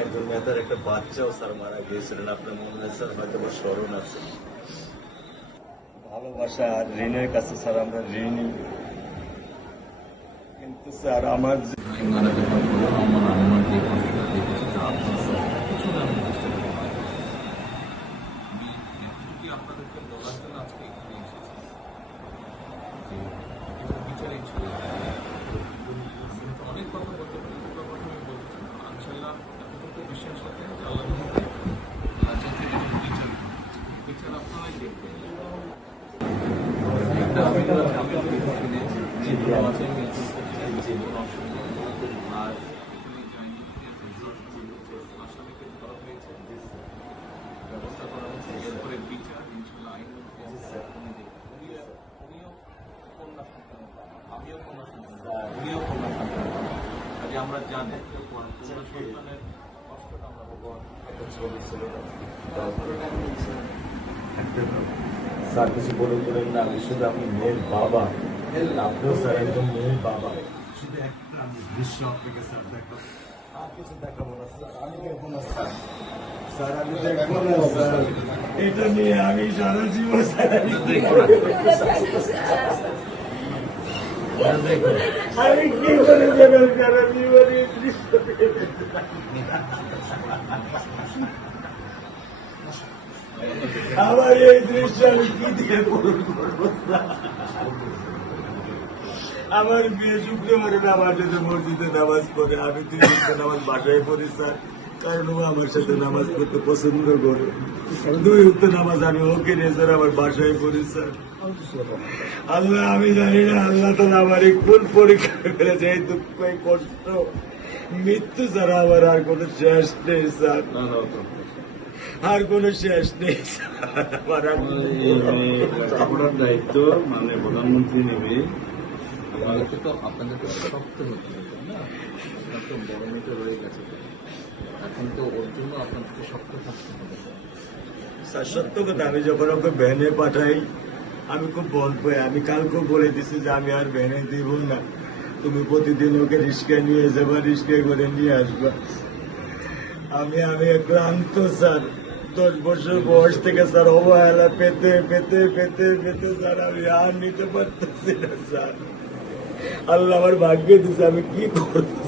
একজন নেতার একটা বাচ্চাও স্যার মারা গিয়েছিলেন, আপনার মনে হয় স্যার হয়তো স্মরণ আছে। ভালোবাসা আর ঋণের কাছে স্যার আমরা ঋণী, কিন্তু স্যার আমার মারা যাওয়ার পরে আমার যে কষ্টটা দেখেছি তা আপনার স্যার কিছুটা আমি বুঝতে পারি। আমি এতটুকু আপনাদেরকে বলার জন্য আজকে এখানে এসেছি যে এটা বিচারিক ছিল। আমি তো অনেক কথা বলতে পারি, দুটো কথা আমি বলতে চাই। ইনশাআল্লাহ এতটুকু বিশ্বাস রাখেন যে আল্লাহ যাতে বিচার আপনারাই দেখবেন। একটা আমি আছে আর আসামিকে ধরা হয়েছে, ব্যবস্থা করা হচ্ছে, এরপরে বিচার ইনশাল্লাহ আইন উনিও কন্যা সন্তান, আমিও কন্যা সন্তান, উনিও কন্যা সন্তান। কাজে আমরা জানি কন্যা সন্তানের কষ্টটা আমরা স্যার কিছু বলে বলেন না, আমি শুধু আপনি মেয়ের বাবা, আপনিও স্যার একজন মেয়ের বাবা। শুধু একটা আমি দৃশ্য আপনাকে স্যার দেখাবো, আর কিছু দেখাবো না স্যার, আমি দেখবো না স্যার, স্যার আমি দেখবো না স্যার, এটা নিয়ে আমি সারা জীবন স্যার আমি দেখবো না। আমি কি করে দেবেন সারা জীবনে দৃশ্য আমার এই দৃশ্য আমি কি দিয়ে পূরণ করবো? আমার বিয়ে শুক্রবারে নামাজ যেতে মসজিদে নামাজ পড়ে, আমি 3 ওয়াক্ত নামাজ বাসায় পড়ি স্যার, কারণ ও আমার সাথে নামাজ পড়তে পছন্দ করে। 2 ওয়াক্ত নামাজ আমি ওকে নিয়ে স্যার আমার বাসায় পড়ি স্যার। আল্লাহ আমি জানি না আল্লাহ তাআলা আমার এই কোন পরীক্ষা ফেলেছে, এই দুঃখ এই কষ্ট মৃত্যু ছাড়া আমার আর কোনো শেষ নেই স্যার, আর কোন শেষ নেই। আপনার দায়িত্ব মানে প্রধানমন্ত্রী নেবে, আমাদেরকে তো আপনাদেরকে শক্ত হতে হবে না, আপনার তো বড় মেয়েটা রয়ে গেছে, এখন তো ওর জন্য আপনাদেরকে শক্ত থাকতে হবে। স্যার সত্য কথা, আমি যখন ওকে ভ্যানে পাঠাই আমি খুব বল পাই, আমি কালকেও বলে দিছি যে আমি আর ভ্যানে দিব না, তুমি প্রতিদিন ওকে রিস্কায় নিয়ে যাবা, রিস্কায় করে নিয়ে আসবা। আমি ক্লান্ত স্যার, 10 বছর বয়স থেকে স্যার অবহেলা পেতে পেতে পেতে পেতে স্যার আমি আর নিতে পারতেছি না স্যার। আল্লাহ আমার ভাগ্যে দিছে, আমি কি করবো